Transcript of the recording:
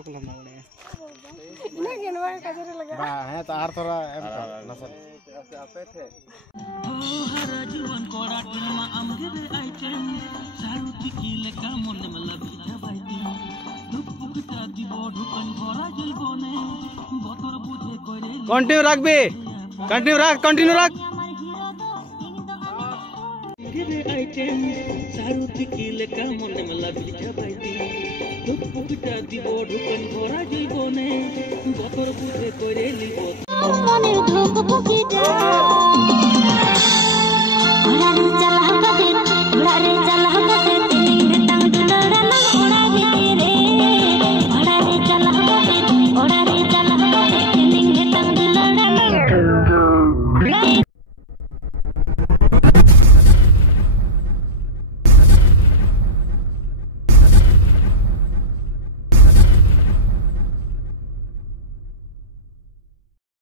aku lama boleh. Ini gimana kajar lagi? Bah, ya tahar thora nasar. Continue rakbe, continue rak, continue rak. Money,